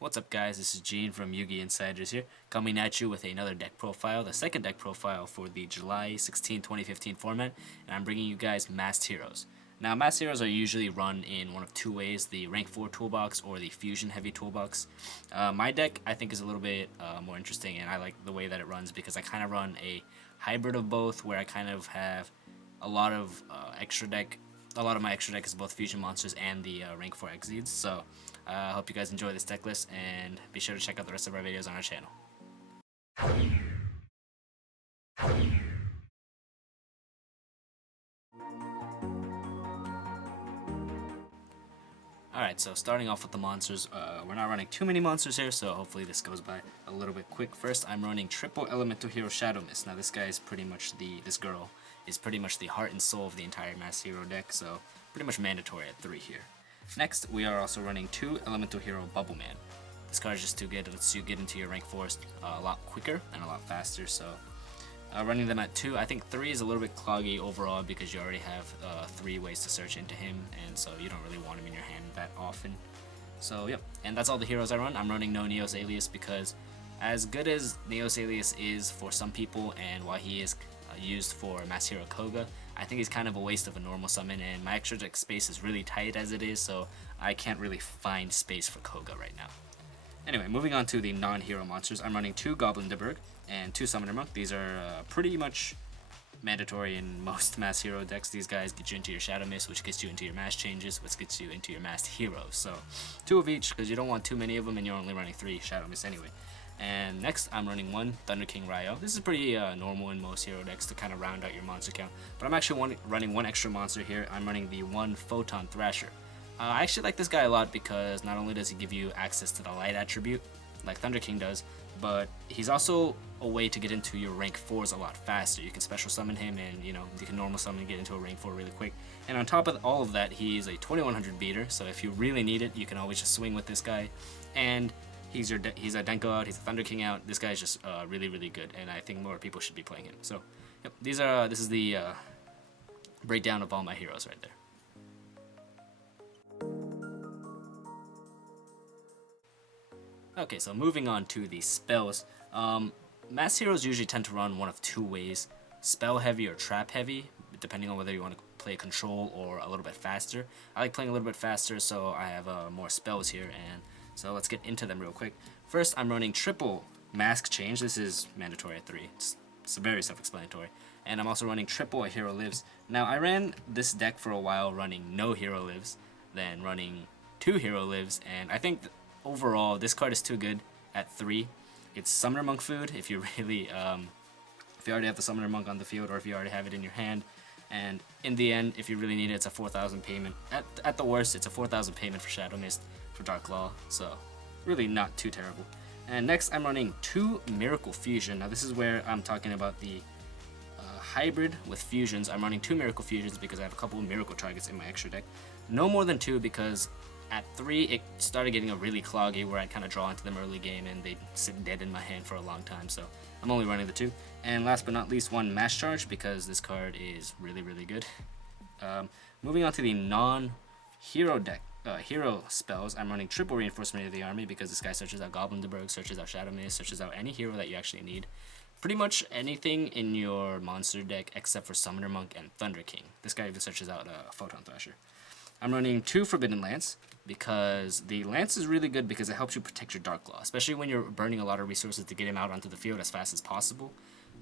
What's up guys, this is Gene from Yugi Insiders here, coming at you with another deck profile, the second deck profile for the July 16, 2015 format, and I'm bringing you guys Masked Heroes. Now, Masked Heroes are usually run in one of two ways, the Rank 4 toolbox or the Fusion Heavy toolbox. My deck, I think, is a little bit more interesting, and I like the way that it runs because I kind of run a hybrid of both, where I kind of have a lot of extra deck. A lot of my extra deck is both Fusion Monsters and the Rank 4 Exceeds, so I hope you guys enjoy this deck list, and be sure to check out the rest of our videos on our channel. Alright, so starting off with the monsters, we're not running too many monsters here, so hopefully this goes by a little bit quick. First, I'm running Triple Elemental Hero Shadow Mist. Now this guy is pretty much this girl is pretty much the heart and soul of the entire Masked Hero deck, so pretty much mandatory at 3 here. Next, we are also running 2 Elemental Hero Bubble Man. This card is just too good. It lets you get into your rank 4s a lot quicker and a lot faster, so running them at 2. I think 3 is a little bit cloggy overall because you already have 3 ways to search into him, and so you don't really want him in your hand that often. So yep, and that's all the heroes I run. I'm running no Neos Alias because as good as Neos Alias is for some people, and while he is used for Masked Hero Koga, I think he's kind of a waste of a normal summon, and my extra deck space is really tight as it is, so I can't really find space for Koga right now. Anyway, moving on to the non-hero monsters, I'm running 2 Goblin Deberg and 2 Summoner Monk. These are pretty much mandatory in most Masked Hero decks. These guys get you into your Shadow Mist, which gets you into your Mass Changes, which gets you into your Masked Heroes. So 2 of each, because you don't want too many of them, and you're only running 3 Shadow Mists anyway. And next, I'm running 1 Thunder King Ryo. This is pretty normal in most hero decks to kind of round out your monster count, but I'm actually running 1 extra monster here. I'm running the 1 Photon Thrasher. I actually like this guy a lot because not only does he give you access to the light attribute, like Thunder King does, but he's also a way to get into your rank 4s a lot faster. You can special summon him, and you can normal summon and get into a rank 4 really quick. And on top of all of that, he's a 2100 beater, so if you really need it, you can always just swing with this guy. And he's a Denko out, he's a Thunder King out. This guy's just really, really good, and I think more people should be playing him. So, yep, this is the breakdown of all my heroes right there. Okay, so moving on to the spells. Masked Heroes usually tend to run one of 2 ways, spell heavy or trap heavy, depending on whether you want to play control or a little bit faster. I like playing a little bit faster, so I have more spells here, and so let's get into them real quick. First, I'm running triple Mask Change. This is mandatory at 3. It's very self-explanatory. And I'm also running triple A Hero Lives. Now, I ran this deck for a while running no Hero Lives, then running 2 Hero Lives, and I think overall this card is too good at 3. It's Summoner Monk food if you really if you already have the Summoner Monk on the field, or if you already have it in your hand. And in the end, if you really need it, it's a 4,000 payment. At the worst, it's a 4,000 payment for Shadow Mist, for Dark Claw, so really not too terrible. And next, I'm running 2 Miracle Fusion. Now this is where I'm talking about the hybrid with fusions. I'm running 2 Miracle Fusions because I have a couple of Miracle targets in my extra deck. No more than 2 because at 3, it started getting a really cloggy where I'd kind of draw into them early game and they'd sit dead in my hand for a long time, so I'm only running the 2. And last but not least, 1 Mass Charge because this card is really, really good. Moving on to the non-hero deck, hero spells, I'm running triple Reinforcement of the Army because this guy searches out Goblin Deberg, searches out Shadow Mist, searches out any hero that you actually need. Pretty much anything in your monster deck except for Summoner Monk and Thunder King. This guy even searches out Photon Thrasher. I'm running 2 Forbidden Lance because the Lance is really good because it helps you protect your Dark Claw, especially when you're burning a lot of resources to get him out onto the field as fast as possible.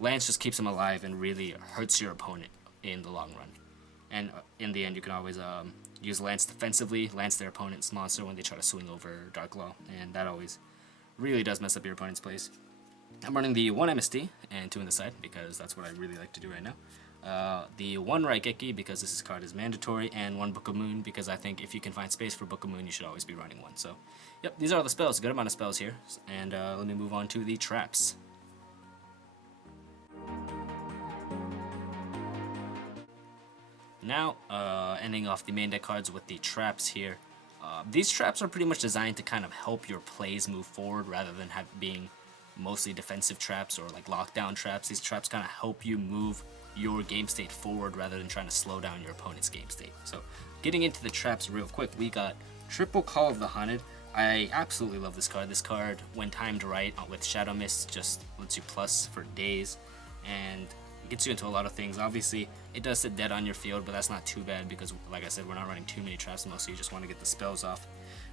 Lance just keeps him alive and really hurts your opponent in the long run. And in the end, you can always use Lance defensively, Lance their opponent's monster when they try to swing over Dark Claw, and that always really does mess up your opponent's plays. I'm running the 1 MST and 2 on the side because that's what I really like to do right now. The 1 Raigeki because this card is mandatory, and 1 Book of Moon because I think if you can find space for Book of Moon, you should always be running 1. So, yep, these are all the spells, a good amount of spells here, and let me move on to the traps. Now, ending off the main deck cards with the traps here. These traps are pretty much designed to kind of help your plays move forward rather than being mostly defensive traps or like lockdown traps. These traps kind of help you move your game state forward rather than trying to slow down your opponent's game state. So getting into the traps real quick, we got triple Call of the Haunted. I absolutely love this card. This card, when timed right with Shadow Mist, just lets you plus for days and gets you into a lot of things. Obviously, it does sit dead on your field, but that's not too bad because, like I said, we're not running too many traps. Mostly you just want to get the spells off.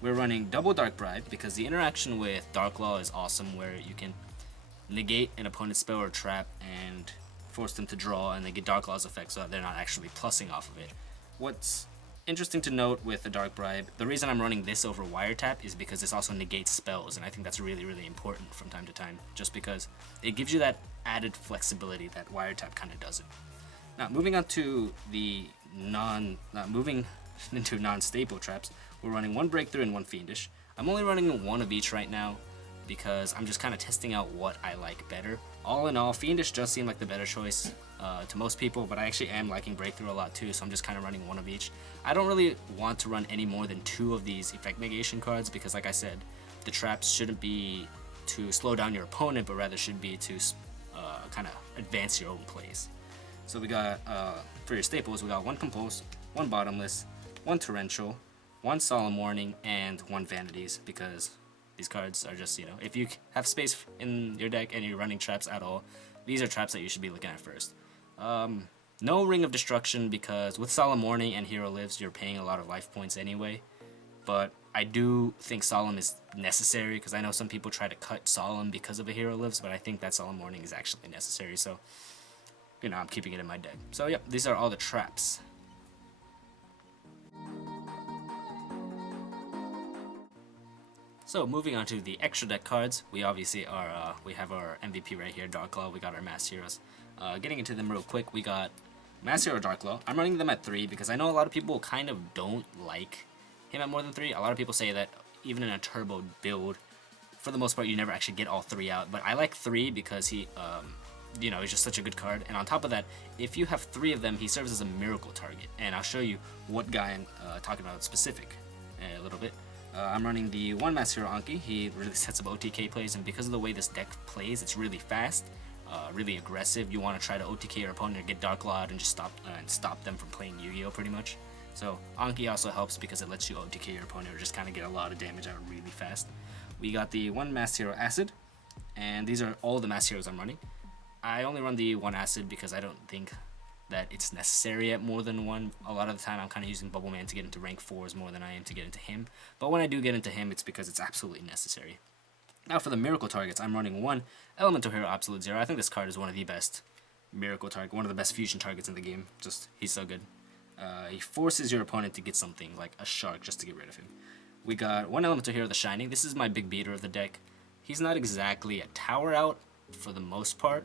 We're running double Dark Bribe because the interaction with Dark Law is awesome, where you can negate an opponent's spell or trap and force them to draw, and they get Dark Law's effect so that they're not actually plussing off of it. What's interesting to note with the Dark Bribe, the reason I'm running this over Wiretap is because this also negates spells, and I think that's really, really important from time to time, just because it gives you that added flexibility that Wiretap kind of doesn't. Now, moving on to the moving into non-staple traps, we're running one Breakthrough and one Fiendish. I'm only running one of each right now because I'm just kind of testing out what I like better. All in all, Fiendish does seem like the better choice to most people, but I actually am liking Breakthrough a lot too, so I'm just kind of running one of each. I don't really want to run any more than two of these effect negation cards because, like I said, the traps shouldn't be to slow down your opponent, but rather should be to kind of advance your own plays. So we got, for your staples, we got one Compulse, one Bottomless, one Torrential, one Solemn Warning, and one Vanities, because these cards are just, if you have space in your deck and you're running traps at all, these are traps that you should be looking at first. No Ring of Destruction, because with Solemn Warning and Hero Lives, you're paying a lot of life points anyway. But I do think Solemn is necessary, because I know some people try to cut Solemn because of a Hero Lives, but I think that Solemn Warning is actually necessary, so, I'm keeping it in my deck. So, yep, these are all the traps. So moving on to the extra deck cards, we obviously are we have our MVP right here, Dark Law. We got our Mass Heroes. Getting into them real quick, we got Mass Hero Dark Law. I'm running them at 3 because I know a lot of people kind of don't like him at more than 3. A lot of people say that even in a turbo build, for the most part, you never actually get all 3 out. But I like 3 because he, he's just such a good card. And on top of that, if you have 3 of them, he serves as a miracle target. And I'll show you what guy I'm talking about specific a little bit. I'm running the one Mass Hero Anki. He really sets up OTK plays, and because of the way this deck plays, it's really fast, really aggressive. You want to try to OTK your opponent or get Dark Law out and just stop them from playing Yu-Gi-Oh! Pretty much. So Anki also helps because it lets you OTK your opponent or just kind of get a lot of damage out really fast. We got the one Mass Hero Acid, and these are all the Mass Heroes I'm running. I only run the one Acid because I don't think that it's necessary at more than one. A lot of the time I'm kind of using Bubble Man to get into rank 4s more than I am to get into him. But when I do get into him, it's because it's absolutely necessary. Now for the miracle targets, I'm running one Elemental Hero Absolute Zero. I think this card is one of the best miracle target, one of the best fusion targets in the game. Just, he's so good. He forces your opponent to get something like a shark just to get rid of him. We got one Elemental Hero The Shining. This is my big beater of the deck. He's not exactly a tower out for the most part,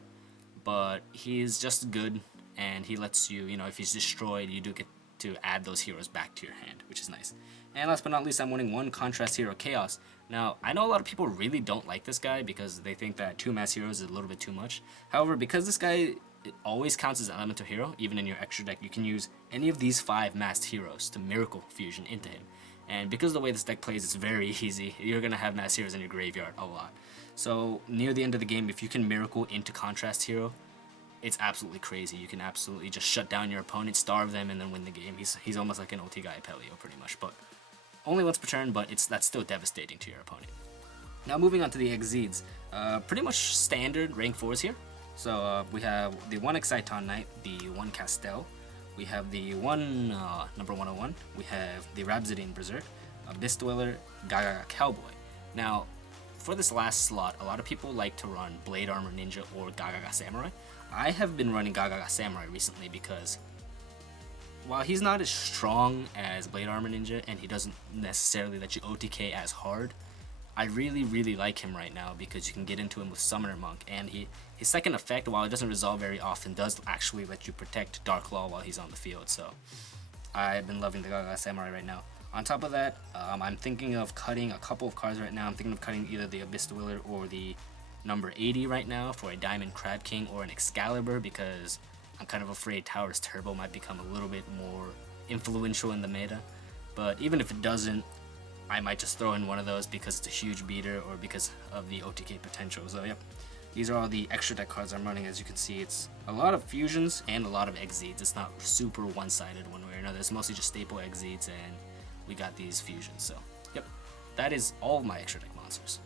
but he's just good. And he lets you, if he's destroyed, you do get to add those heroes back to your hand, which is nice. And last but not least, I'm running one Contrast Hero Chaos. Now, I know a lot of people really don't like this guy because they think that 2 Mass Heroes is a little bit too much. However, because this guy it always counts as an Elemental Hero, even in your extra deck, you can use any of these 5 Masked Heroes to Miracle Fusion into him. And because of the way this deck plays, it's very easy. You're going to have Mass Heroes in your graveyard a lot. So, near the end of the game, if you can Miracle into Contrast Hero, it's absolutely crazy. You can absolutely just shut down your opponent, starve them, and then win the game. He's almost like an OT guy Pelio, pretty much, but only once per turn, but that's still devastating to your opponent. Now moving on to the Exceeds, pretty much standard rank 4s here. So we have the one Exciton Knight, the one Castel, we have the one number 101, we have the Rhapsody Berserk, Abyss Dweller, Gaga Cowboy. Now, for this last slot, a lot of people like to run Blade Armor Ninja or Gaga Samurai. I have been running Gaga Samurai recently because while he's not as strong as Blade Armor Ninja and he doesn't necessarily let you OTK as hard, I really, really like him right now because you can get into him with Summoner Monk, and his second effect, while it doesn't resolve very often, does actually let you protect Dark Law while he's on the field. So I've been loving the Gaga Samurai right now. On top of that, I'm thinking of cutting a couple of cards right now. I'm thinking of cutting either the Abyss Dweller or the number 80 right now for a Diamond Crab King or an Excalibur, because I'm kind of afraid Tower's Turbo might become a little bit more influential in the meta. But even if it doesn't, I might just throw in one of those because it's a huge beater or because of the OTK potential. So yep, these are all the extra deck cards I'm running. As you can see, it's a lot of fusions and a lot of Exceeds. It's not super one-sided one way or another. It's mostly just staple Exceeds, and we got these fusions. So yep, that is all my extra deck monsters.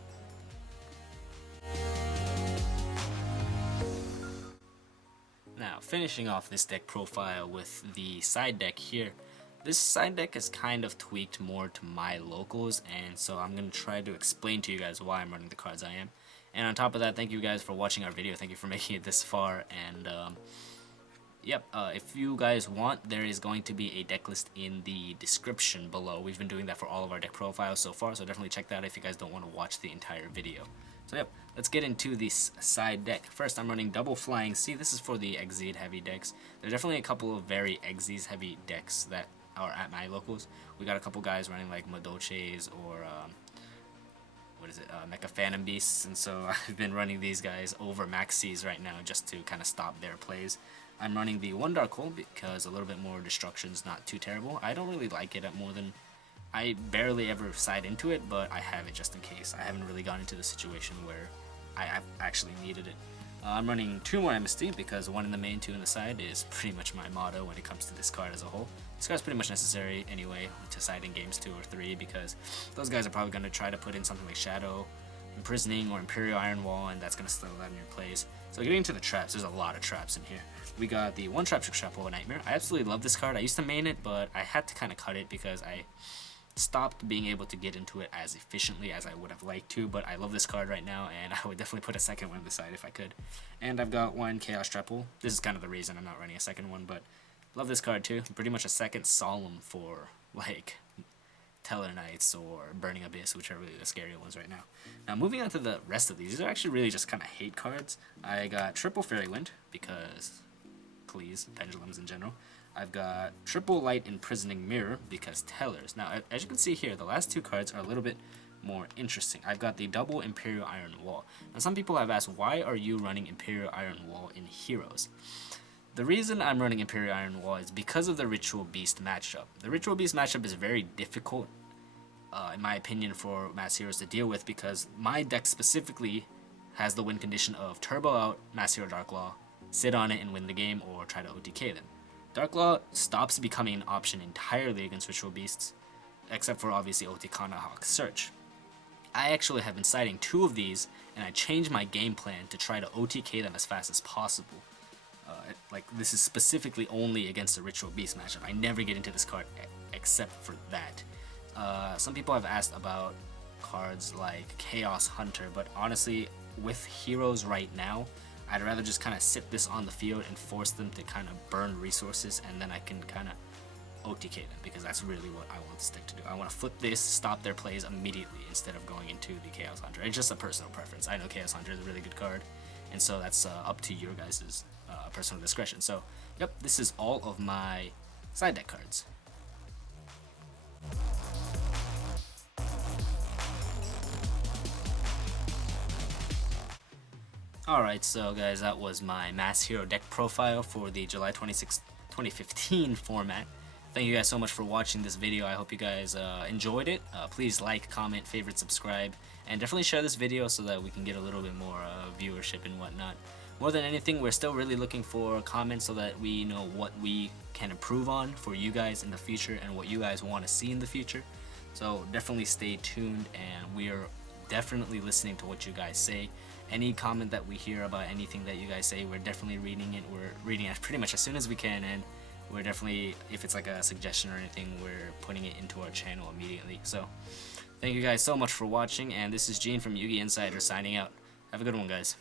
Now, finishing off this deck profile with the side deck here. This side deck is kind of tweaked more to my locals, and so I'm going to try to explain to you guys why I'm running the cards I am. And on top of that, thank you guys for watching our video. Thank you for making it this far. And if you guys want, there is going to be a deck list in the description below. We've been doing that for all of our deck profiles so far, so definitely check that out if you guys don't want to watch the entire video. So yep, let's get into this side deck. First, I'm running double flying C. This is for the Exceed heavy decks. There's definitely a couple of very Exceed heavy decks that are at my locals. We got a couple guys running like Madoches or Mecha Phantom Beasts, and so I've been running these guys over Maxis right now just to kind of stop their plays. I'm running the one Dark Hole because a little bit more destruction's not too terrible. I don't really like it at more than, I barely ever side into it, but I have it just in case. I haven't really gotten into the situation where I've actually needed it. I'm running 2 more MST because 1 in the main, 2 in the side is pretty much my motto when it comes to this card as a whole. This card's pretty much necessary anyway to side in games 2 or 3 because those guys are probably going to try to put in something like Shadow, Imprisoning, or Imperial Iron Wall, and that's going to slow down your plays. So getting into the traps, there's a lot of traps in here. We got the 1 Trap Trick Trap Hole Nightmare. I absolutely love this card. I used to main it, but I had to kind of cut it because I stopped being able to get into it as efficiently as I would have liked to, but I love this card right now, and I would definitely put a second one on the side if I could. And I've got 1 Chaos Trap Hole. This is kind of the reason I'm not running a second one, but love this card too. Pretty much a second Solemn for like Satllarknights or Burning Abyss, which are really the scary ones right now. Now moving on to the rest of these are actually really just kind of hate cards. I got triple Fairy Wind because please, pendulums in general. I've got triple Light Imprisoning Mirror because Tellers. Now, as you can see here, the last 2 cards are a little bit more interesting. I've got the double Imperial Iron Wall. Now, some people have asked, why are you running Imperial Iron Wall in Heroes? The reason I'm running Imperial Iron Wall is because of the Ritual Beast matchup. The Ritual Beast matchup is very difficult, in my opinion, for Mass Heroes to deal with because my deck specifically has the win condition of Turbo out Mass Hero Dark Law, sit on it and win the game, or try to OTK them. Dark Law stops becoming an option entirely against Ritual Beasts, except for obviously Otikana Hawk Search. I actually have been citing 2 of these, and I changed my game plan to try to OTK them as fast as possible. Like, this is specifically only against the Ritual Beast matchup. I never get into this card except for that. Some people have asked about cards like Chaos Hunter, but honestly, with heroes right now, I'd rather just kind of sit this on the field and force them to kind of burn resources, and then I can kind of OTK them, because that's really what I want this deck to do. I want to flip this, stop their plays immediately instead of going into the Chaos Hunter. It's just a personal preference. I know Chaos Hunter is a really good card, and so that's up to your guys' personal discretion. So, yep, this is all of my side deck cards. Alright, so guys, that was my Mass Hero deck profile for the July 26, 2015 format. Thank you guys so much for watching this video. I hope you guys enjoyed it. Please like, comment, favorite, subscribe, and definitely share this video so that we can get a little bit more viewership and whatnot. More than anything, we're still really looking for comments so that we know what we can improve on for you guys in the future and what you guys want to see in the future. So definitely stay tuned, and we are definitely listening to what you guys say. Any comment that we hear about anything that you guys say, we're definitely reading it. We're reading it pretty much as soon as we can, and we're definitely, if it's like a suggestion or anything, we're putting it into our channel immediately. So thank you guys so much for watching, and this is Gene from Yugi Insider signing out. Have a good one, guys.